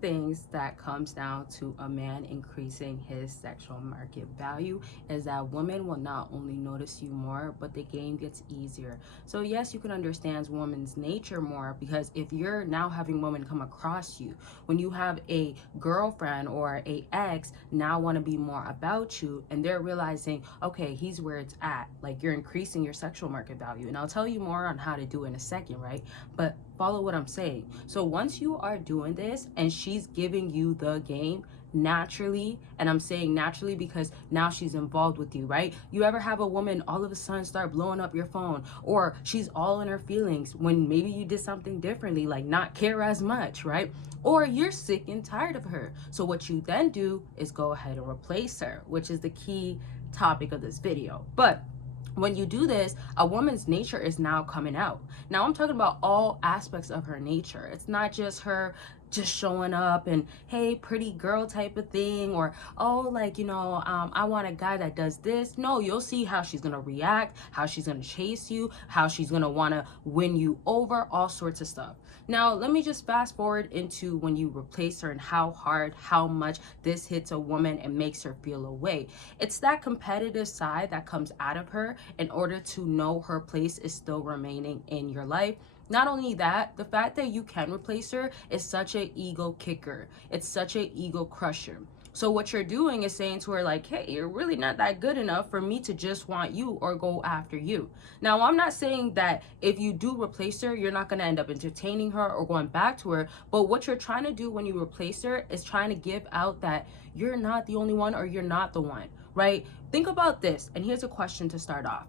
Things that comes down to a man increasing his sexual market value is that women will not only notice you more, but the game gets easier. So yes, you can understand women's nature more, because if you're now having women come across you, when you have a girlfriend or a ex now want to be more about you, and they're realizing, okay, he's where it's at, like you're increasing your sexual market value. And I'll tell you more on how to do it in a second, right? But follow what I'm saying. So once you are doing this and she's giving you the game naturally, and I'm saying naturally because now she's involved with you, right? You ever have a woman all of a sudden start blowing up your phone, or she's all in her feelings when maybe you did something differently, like not care as much, right? Or you're sick and tired of her. So what you then do is go ahead and replace her, which is the key topic of this video. But when you do this, a woman's nature is now coming out. Now I'm talking about all aspects of her nature. It's not just her just showing up and hey, pretty girl type of thing, or oh, like, I want a guy that does this. No, you'll see how she's gonna react, how she's gonna chase you, how she's gonna want to win you over, all sorts of stuff. Now let me just fast forward into when you replace her and how hard, how much this hits a woman and makes her feel away. It's that competitive side that comes out of her in order to know her place is still remaining in your life. Not only that, the fact that you can replace her is such an ego kicker. It's such an ego crusher. So what you're doing is saying to her, like, hey, you're really not that good enough for me to just want you or go after you. Now, I'm not saying that if you do replace her, you're not going to end up entertaining her or going back to her. But what you're trying to do when you replace her is trying to give out that you're not the only one, or you're not the one, right? Think about this. And here's a question to start off.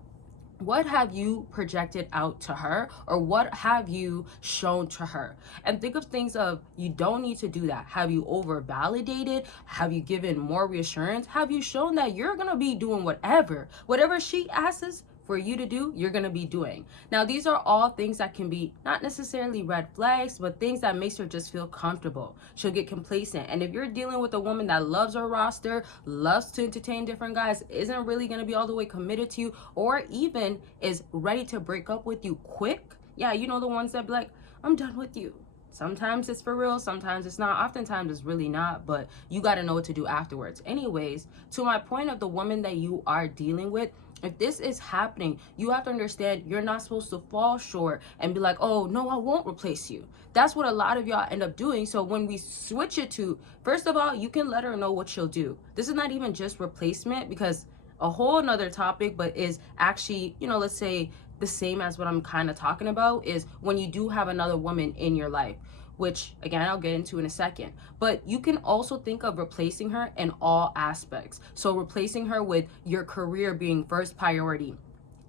What have you projected out to her, or what have you shown to her? And think of things of, you don't need to do that. Have you over validated? Have you given more reassurance? Have you shown that you're gonna be doing whatever she asks for you to do, you're gonna be doing? Now, these are all things that can be not necessarily red flags, but things that makes her just feel comfortable. She'll get complacent. And if you're dealing with a woman that loves her roster, loves to entertain different guys, isn't really gonna be all the way committed to you, or even is ready to break up with you quick, yeah, you know, the ones that be like, I'm done with you. Sometimes it's for real, sometimes it's not. Oftentimes it's really not, but you got to know what to do afterwards. Anyways, to my point of the woman that you are dealing with, if this is happening, you have to understand you're not supposed to fall short and be like, oh, no, I won't replace you. That's what a lot of y'all end up doing. So when we switch it to, first of all, you can let her know what she'll do. This is not even just replacement, because a whole nother topic, but is actually, let's say the same as what I'm kind of talking about, is when you do have another woman in your life, which again, I'll get into in a second. But you can also think of replacing her in all aspects. So replacing her with your career being first priority.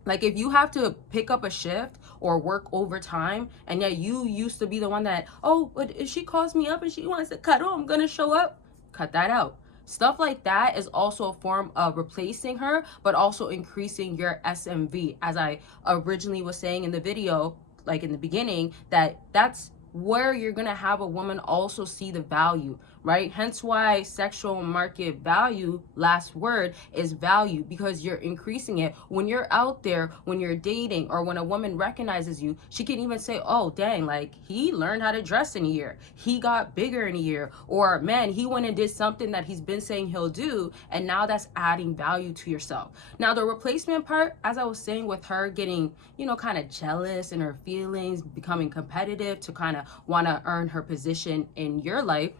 Like if you have to pick up a shift or work overtime, and yet you used to be the one that, oh, but if she calls me up and she wants to cuddle, I'm gonna show up. Cut that out. Stuff like that is also a form of replacing her, but also increasing your SMV. As I originally was saying in the video, like in the beginning, that's where you're gonna have a woman also see the value, right? Hence why sexual market value, last word, is value, because you're increasing it. When you're out there, when you're dating, or when a woman recognizes you, she can even say, oh, dang, like he learned how to dress in a year. He got bigger in a year. Or man, he went and did something that he's been saying he'll do. And now that's adding value to yourself. Now the replacement part, as I was saying with her getting, kind of jealous in her feelings, becoming competitive to kind of want to earn her position in your life.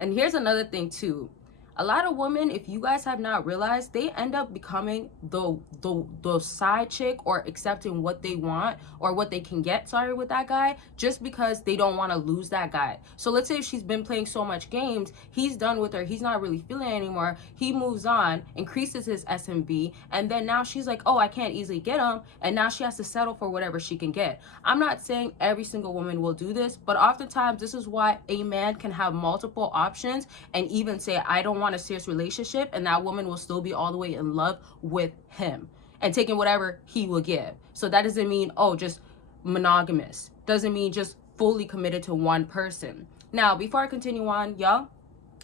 And here's another thing too. A lot of women, if you guys have not realized, they end up becoming the side chick, or accepting what they want or what they can get, with that guy, just because they don't want to lose that guy. So let's say if she's been playing so much games, he's done with her, he's not really feeling it anymore, he moves on, increases his SMB, and then now she's like, oh, I can't easily get him, and now she has to settle for whatever she can get. I'm not saying every single woman will do this, but oftentimes this is why a man can have multiple options and even say, I don't want a serious relationship, and that woman will still be all the way in love with him and taking whatever he will give. So that doesn't mean, oh, just monogamous. Doesn't mean just fully committed to one person. Now, before I continue on, y'all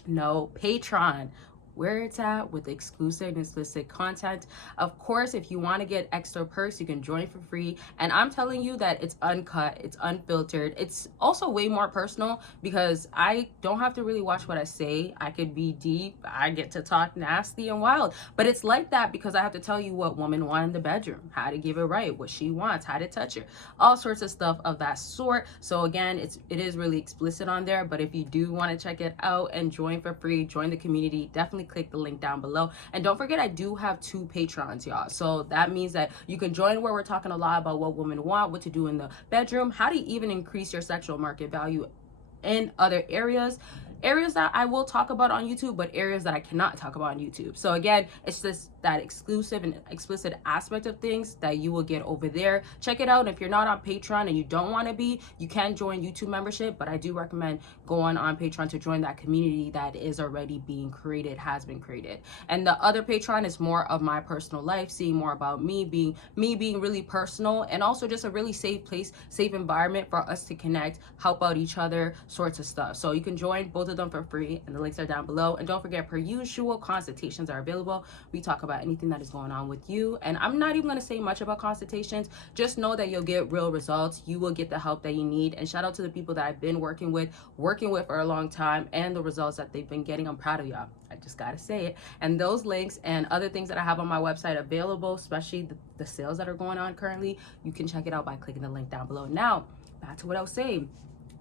know Patreon. where it's at with exclusive and explicit content. Of course, if you want to get extra perks, you can join for free. And I'm telling you that it's uncut, it's unfiltered. It's also way more personal because I don't have to really watch what I say. I could be deep. I get to talk nasty and wild. But it's like that because I have to tell you what women want in the bedroom, how to give it right, what she wants, how to touch her, all sorts of stuff of that sort. So again, it is really explicit on there. But if you do want to check it out and join for free, join the community, definitely click the link down below. And don't forget, I do have 2 Patrons, y'all. So that means that you can join where we're talking a lot about what women want, what to do in the bedroom, how to even increase your sexual market value in other areas that I will talk about on YouTube, but areas that I cannot talk about on YouTube. So again, it's just that exclusive and explicit aspect of things that you will get over there. Check it out. If you're not on Patreon and you don't want to be, you can join YouTube membership, but I do recommend going on Patreon to join that community that is already being created, has been created. And the other Patreon is more of my personal life, seeing more about me being really personal, and also just a really safe place, safe environment for us to connect, help out each other, sorts of stuff. So you can join both of them for free, and the links are down below. And don't forget, per usual, consultations are available. We talk about anything that is going on with you, and I'm not even going to say much about consultations. Just know that you'll get real results. You will get the help that you need. And shout out to the people that I've been working with for a long time, and the results that they've been getting. I'm proud of y'all. I just gotta say it. And those links and other things that I have on my website available, especially the sales that are going on currently, you can check it out by clicking the link down below. Now back to what I was saying.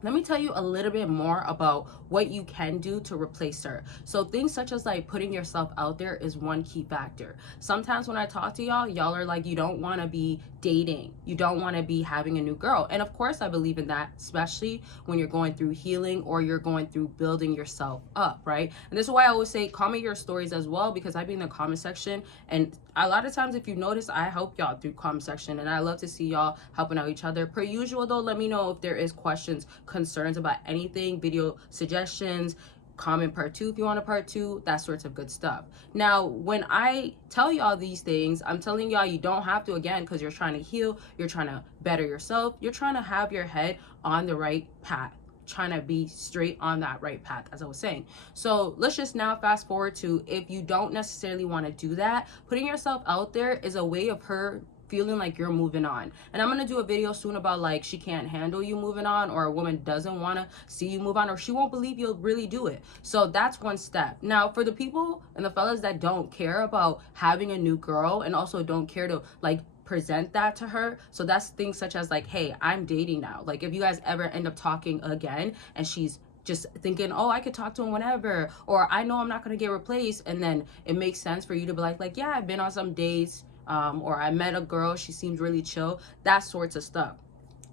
Let me tell you a little bit more about what you can do to replace her. So things such as like putting yourself out there is one key factor. Sometimes when I talk to y'all are like, you don't want to be dating. You don't want to be having a new girl. And of course I believe in that, especially when you're going through healing or you're going through building yourself up, right? And this is why I always say comment your stories as well, because I be in the comment section, and a lot of times if you notice, I help y'all through comment section, and I love to see y'all helping out each other. Per usual though, let me know if there is questions, concerns about anything, video suggestions, comment part 2 if you want a part 2, that sorts of good stuff. Now when I tell y'all these things, I'm telling y'all you don't have to, again, because you're trying to heal, you're trying to better yourself, you're trying to have your head on the right path, trying to be straight on that right path, as I was saying. So let's just now fast forward to, if you don't necessarily want to do that, putting yourself out there is a way of her feeling like you're moving on. And I'm gonna do a video soon about like she can't handle you moving on, or a woman doesn't want to see you move on, or she won't believe you'll really do it. So that's one step. Now for the people and the fellas that don't care about having a new girl, and also don't care to like present that to her, so that's things such as like, hey, I'm dating now. Like if you guys ever end up talking again and she's just thinking, oh, I could talk to him whenever, or I know I'm not going to get replaced, and then it makes sense for you to be like, yeah, I've been on some dates, or I met a girl, she seems really chill, that sorts of stuff.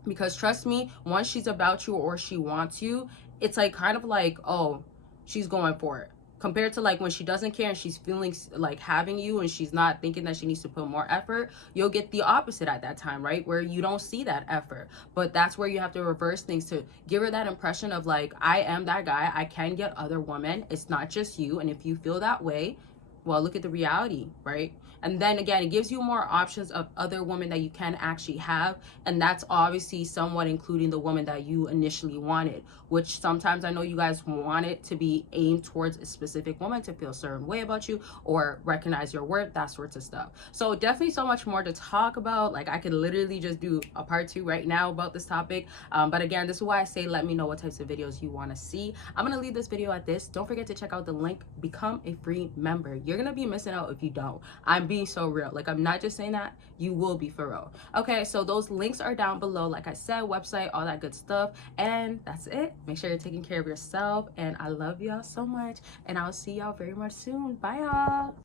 Because trust me, once she's about you or she wants you, it's like kind of like, oh, she's going for it. Compared to like when she doesn't care and she's feeling like having you and she's not thinking that she needs to put more effort, you'll get the opposite at that time, right? Where you don't see that effort. But that's where you have to reverse things to give her that impression of like, I am that guy, I can get other women, it's not just you. And if you feel that way, well, look at the reality, right? And then again, it gives you more options of other women that you can actually have. And that's obviously somewhat including the woman that you initially wanted, which sometimes I know you guys want it to be aimed towards a specific woman to feel a certain way about you or recognize your worth, that sorts of stuff. So definitely so much more to talk about. Like I could literally just do a part 2 right now about this topic. But again, this is why I say, let me know what types of videos you want to see. I'm going to leave this video at this. Don't forget to check out the link, become a free member. You're going to be missing out if you don't. I'm being so real. Like I'm not just saying that, you will be for real. Okay, so those links are down below, like I said, website, all that good stuff. And that's it. Make sure you're taking care of yourself, and I love y'all so much, and I'll see y'all very much soon. Bye y'all.